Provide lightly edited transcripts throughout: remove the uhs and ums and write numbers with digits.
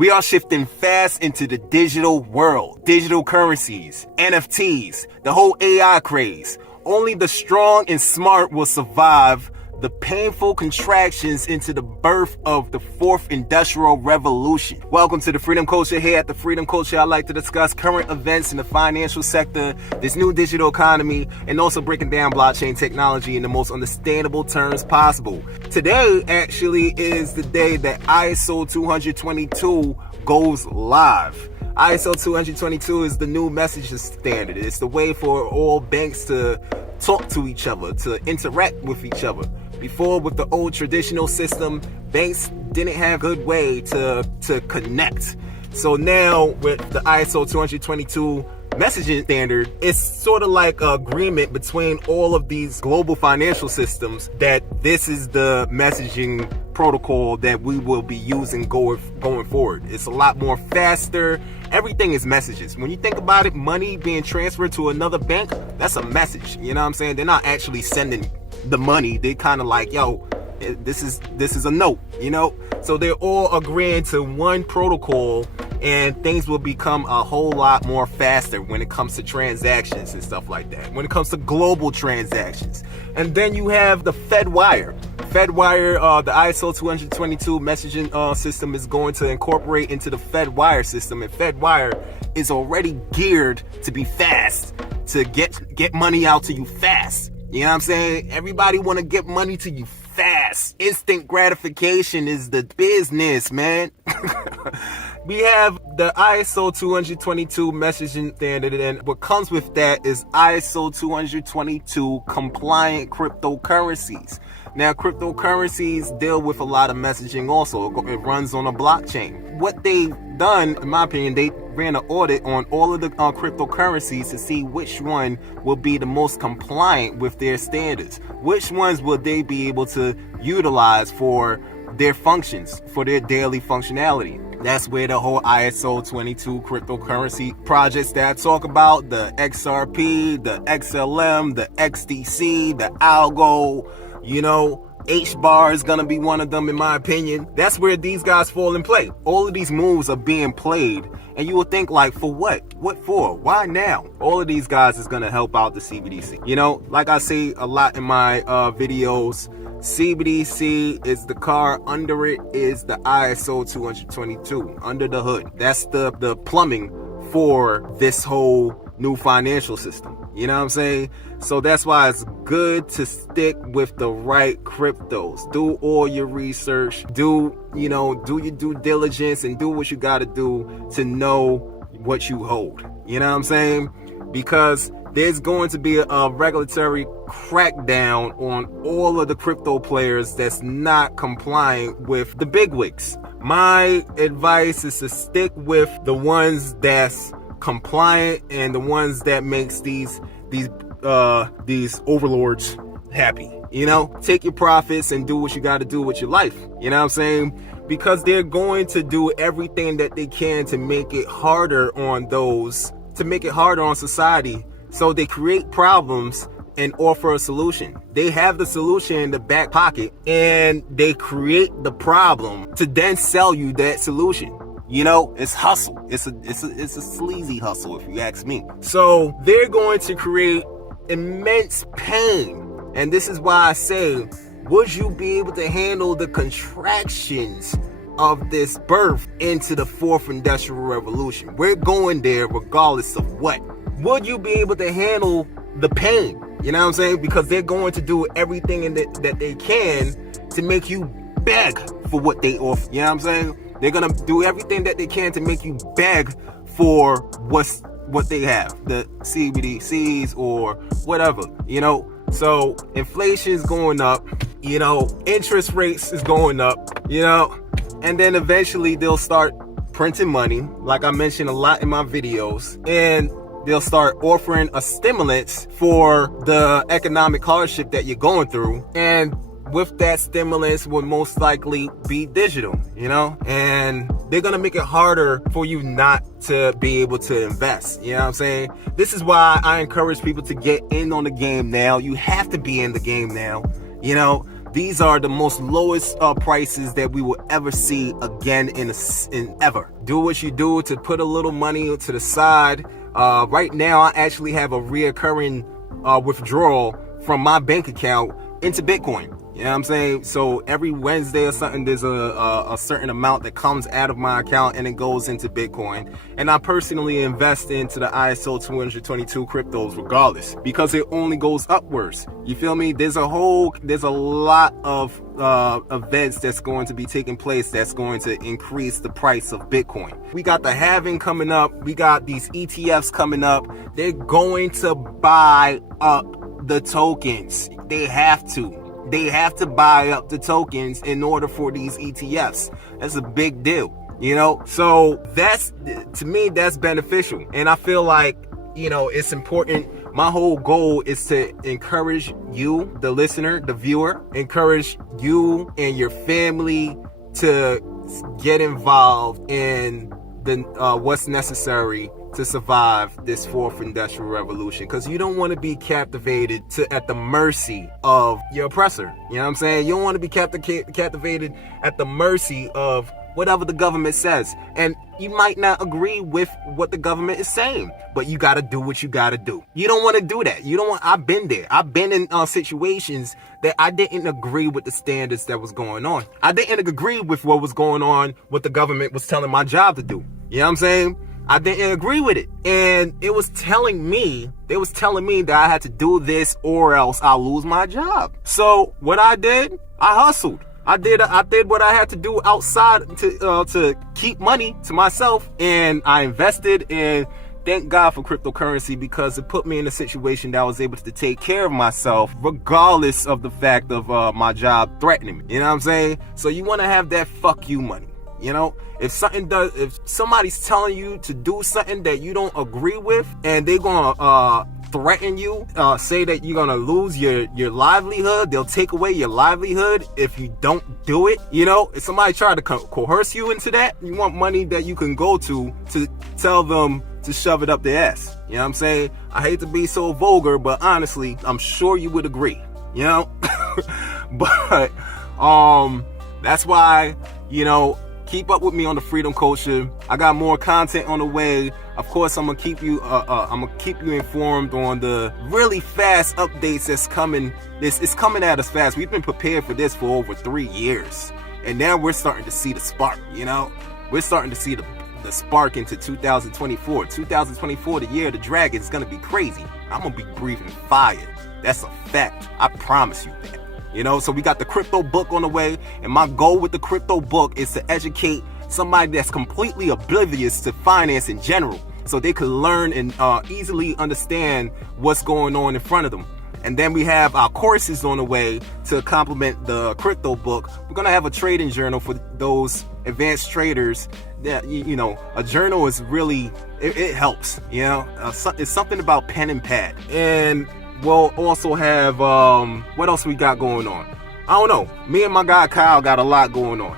We are shifting fast into the digital world. Digital currencies, NFTs, the whole AI craze. Only the strong and smart will survive the painful contractions into the birth of the fourth industrial revolution. Welcome to the Freedom Culture. Here at the Freedom Culture, I like to discuss current events in the financial sector, this new digital economy, and also breaking down blockchain technology in the most understandable terms possible. Today, actually, is the day that ISO20022 goes live. ISO20022 is the new messaging standard. It's the way for all banks to talk to each other, to interact with each other. Before, with the old traditional system, banks didn't have a good way to connect. So now with the ISO 20022 messaging standard, it's sort of like an agreement between all of these global financial systems that this is the messaging protocol that we will be using going forward. It's a lot more faster. Everything is messages. When you think about it, money being transferred to another bank, that's a message. You know what I'm saying? They're not actually sending the money. They kind of like, yo, this is a note, you know? So they're all agreeing to one protocol, and things will become a whole lot more faster when it comes to transactions and stuff like that, when it comes to global transactions. And then you have the FedWire. FedWire, the ISO 20022 messaging system is going to incorporate into the FedWire system, and FedWire is already geared to be fast, to get money out to you fast. You know what I'm saying? Everybody want to get money to you fast. Instant gratification is the business, man. We have the ISO 20022 messaging standard, and what comes with that is ISO 20022 Compliant Cryptocurrencies. Now, cryptocurrencies deal with a lot of messaging also. It runs on a blockchain. What they've done, in my opinion, they ran an audit on all of the cryptocurrencies to see which one will be the most compliant with their standards. Which ones will they be able to utilize for their functions, for their daily functionality. That's where the whole ISO 22 cryptocurrency projects that I talk about, the XRP, the XLM, the XDC, the Algo, you know, HBAR is gonna be one of them, in my opinion. That's where these guys fall in play. All of these moves are being played, and you would think, like, for what? What for? Why now? All of these guys is gonna help out the CBDC. You know, like I say a lot in my videos, CBDC is the car, under it is the ISO 20022, under the hood. That's the plumbing for this whole new financial system. You know what I'm saying? So that's why it's good to stick with the right cryptos. Do all your research, do your due diligence, and do what you got to do to know what you hold. You know what I'm saying? Because there's going to be a regulatory crackdown on all of the crypto players that's not compliant with the bigwigs. My advice is to stick with the ones that's compliant and the ones that makes these overlords happy. You know, take your profits and do what you got to do with your life. You know what I'm saying? Because they're going to do everything that they can to make it harder on society. So they create problems and offer a solution. They have the solution in the back pocket, and they create the problem to then sell you that solution. You know, it's hustle. It's a sleazy hustle, if you ask me. So they're going to create immense pain. And this is why I say, would you be able to handle the contractions of this birth into the fourth industrial revolution? We're going there regardless of what. Would you be able to handle the pain? You know what I'm saying? Because they're going to do everything that they can to make you beg for what they offer. You know what I'm saying? They're going to do everything that they can to make you beg for what they have, the CBDCs or whatever, you know? So inflation is going up, you know, interest rates is going up, you know, and then eventually they'll start printing money, like I mentioned a lot in my videos, and they'll start offering a stimulus for the economic hardship that you're going through. And with that stimulus will most likely be digital, you know, and they're going to make it harder for you not to be able to invest. You know what I'm saying? This is why I encourage people to get in on the game now. You have to be in the game now. You know, These are the most lowest prices that we will ever see again in ever. Do what you do to put a little money to the side. Right now, I actually have a reoccurring withdrawal from my bank account into Bitcoin. You know what I'm saying? So every Wednesday or something, there's a certain amount that comes out of my account and it goes into Bitcoin. And I personally invest into the ISO20022 cryptos regardless, because it only goes upwards. You feel me? There's a lot of events that's going to be taking place that's going to increase the price of Bitcoin. We got the halving coming up. We got these ETFs coming up. They're going to buy up the tokens. They have to. They have to buy up the tokens in order for these ETFs. That's a big deal, you know? So to me, that's beneficial. And I feel like, it's important. My whole goal is to encourage you, the listener, the viewer, encourage you and your family to get involved in what's necessary to survive this fourth industrial revolution, because you don't want to be captivated at the mercy of your oppressor. You know what I'm saying? You don't want to be captivated at the mercy of whatever the government says. And you might not agree with what the government is saying, but you got to do what you got to do. You don't want to do that. I've been there. I've been in situations that I didn't agree with the standards that was going on. I didn't agree with what was going on, what the government was telling my job to do. You know what I'm saying? I didn't agree with it. And they was telling me that I had to do this or else I'll lose my job. So what I did, I hustled. I did what I had to do outside to keep money to myself, and I invested, and thank God for cryptocurrency, because it put me in a situation that I was able to take care of myself regardless of the fact of my job threatening me. You know what I'm saying? So you want to have that fuck you money. If somebody's telling you to do something that you don't agree with, and they're gonna threaten you, say that you're gonna lose your livelihood, they'll take away your livelihood if you don't do it. If somebody tried to coerce you into that, you want money that you can go to tell them to shove it up their ass. You know what I'm saying? I hate to be so vulgar, but honestly, I'm sure you would agree. But that's why, keep up with me on the Freedom Culture. I got more content on the way. Of course, I'm gonna keep you informed on the really fast updates that's coming. It's coming at us fast. We've been prepared for this for over 3 years, and now we're starting to see the spark. We're starting to see the spark into 2024. 2024, the year of the dragon, is gonna be crazy. I'm gonna be breathing fire. That's a fact. I promise you that. So we got the crypto book on the way, and my goal with the crypto book is to educate somebody that's completely oblivious to finance in general, so they could learn and easily understand what's going on in front of them. And then we have our courses on the way to complement the crypto book. We're gonna have a trading journal for those advanced traders. That a journal is really it helps. It's something about pen and pad. And we'll also have what else we got going on? I don't know. Me and my guy Kyle got a lot going on.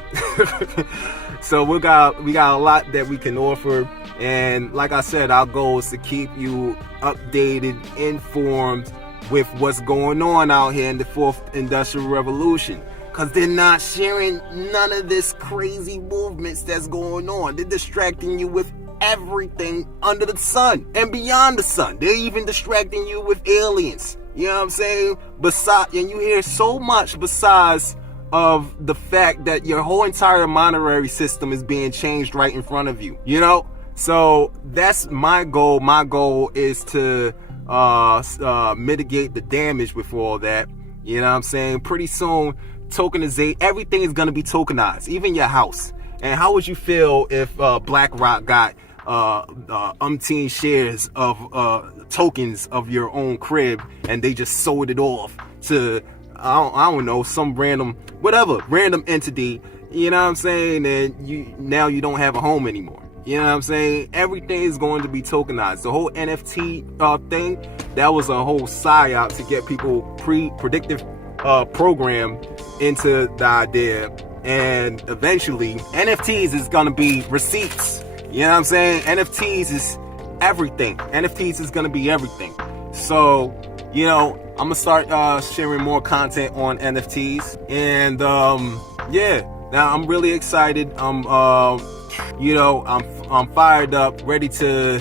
So we got a lot that we can offer, and like I said, our goal is to keep you updated, informed with what's going on out here in the fourth industrial revolution, because they're not sharing none of this crazy movements that's going on. They're distracting you with everything under the sun and beyond the sun. They're even distracting you with aliens. You know what I'm saying? And you hear so much besides of the fact that your whole entire monetary system is being changed right in front of you. So that's my goal. My goal is to mitigate the damage with all that. You know what I'm saying? Pretty soon, tokenization, everything is going to be tokenized, even your house. And how would you feel if BlackRock got umpteen shares of tokens of your own crib, and they just sold it off to I don't know, some random entity, you know what I'm saying, and now you don't have a home anymore. You know what I'm saying? Everything is going to be tokenized. The whole NFT thing, that was a whole psyop to get people predictive program into the idea. And eventually, NFTs is going to be receipts. You know what I'm saying? NFTs is everything. NFTs is going to be everything. So I'm gonna start sharing more content on NFTs, and now I'm really excited. I'm fired up, ready to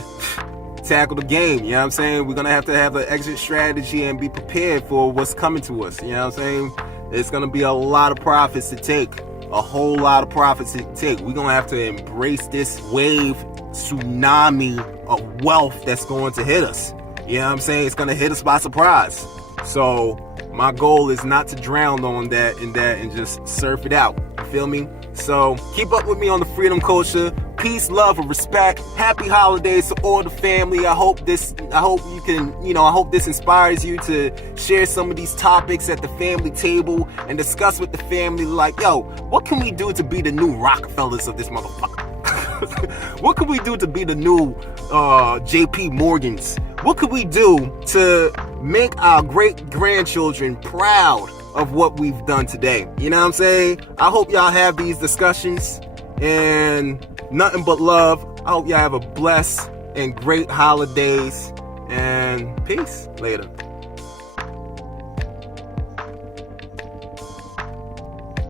tackle the game. You know what I'm saying? We're gonna have to have an exit strategy and be prepared for what's coming to us. You know what I'm saying? It's gonna be a lot of profits to take, a whole lot of profits to take. We're gonna have to embrace this wave tsunami of wealth that's going to hit us. You know what I'm saying? It's gonna hit us by surprise. So my goal is not to drown on that and just surf it out. You feel me? So keep up with me on the Freedom Culture. Peace, love, and respect. Happy holidays to all the family. I hope this inspires you to share some of these topics at the family table and discuss with the family, like, yo, what can we do to be the new Rockefellers of this motherfucker? What can we do to be the new JP Morgans? What could we do to make our great grandchildren proud of what we've done today? You know what I'm saying? I hope y'all have these discussions, and nothing but love. I hope y'all have a blessed and great holidays, and peace. Later.